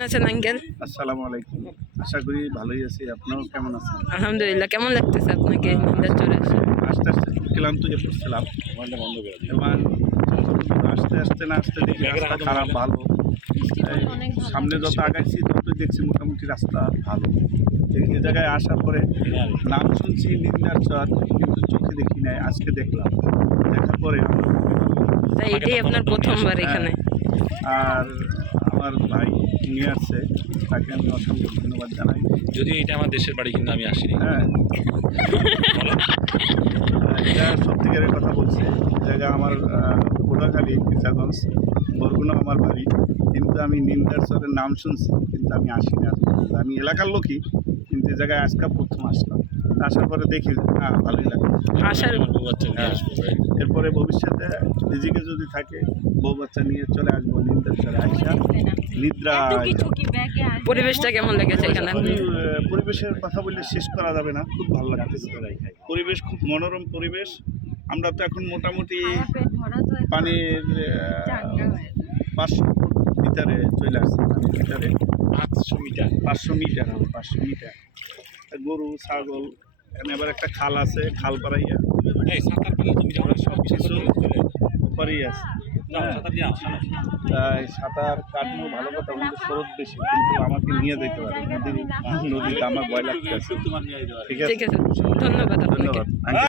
আছেন আঙ্কেল? আসসালামু আলাইকুম। আশা করি ভালোই আছি। আপনিও কেমন আছেন? আলহামদুলিল্লাহ। কেমন লাগতেছে আপনাকে নিন্দার চরে এসে? আস্তে আস্তে খুব ক্লান্ত হয়ে পড়ছিলাম এবং আস্তে আস্তে না আসতে দেখি রাস্তা খারাপ ভালো। সামনে যত আগাইছি ততই দেখছি মোটামুটি রাস্তা ভালো। এই জায়গায় আসার পরে নাম শুনছি নিন্দার চর, কিন্তু চোখে দেখি নাই, আজকে দেখলাম। দেখার পরে তাই এটাই আপনার প্রথমবার এখানে? আর আমার ভাই নিয়ে আসছে, তাকে আমি অসংখ্য ধন্যবাদ জানাই। যদিও এটা আমার দেশের বাড়ি, কিন্তু আমি আসিনি। হ্যাঁ, এটা সত্যিকারের কথা বলছে। জায়গা আমার কোটাখালী, কিশাগঞ্জ, বরগুনা আমার বাড়ি, কিন্তু আমি নিন্দার চরের নাম শুনছি, কিন্তু আমি আসি না। আমি এলাকার লোকই, কিন্তু এই জায়গায় আজকে প্রথম আসলাম। আসার পরে দেখি ভালোই লাগে। আসার আমার বউ বাচ্চা নিয়ে আসবো। এরপরে ভবিষ্যতে রিজিকে যদি থাকে বউ বাচ্চা নিয়ে চলে আসবো নিন্দার চরে। আইসা নিদ্রা পরিবেশটা কেমন লেগেছে এখানে? পরিবেশের কথা বললে শেষ করা যাবে না, খুব ভালো লাগতেছে। পরিবেশ খুব মনোরম পরিবেশ। আমরা তো এখন মোটামুটি পানির 500 ফুট ভিতরে চলে আসছি। পানির ভিতরে 500 মিটার। 500 মিটার। গরু ছাগল, এখানে আবার একটা খাল আছে, খাল পাড়াইয়া এই সাঁতার কাটলে তুমি যখন সব কিছু উপরেই আছে। সাঁতার নিয়ে আসো। তাই সাঁতার কাটলেও ভালো কথা, কিন্তু স্রোত বেশি, কিন্তু আমাকে নিয়ে যেতে পারে নদীতে। আমার ভয় লাগতেছে। তোমার নিয়ে ঠিক ঠিক আছে, আছে, ধন্যবাদ আপনাকে। ধন্যবাদ।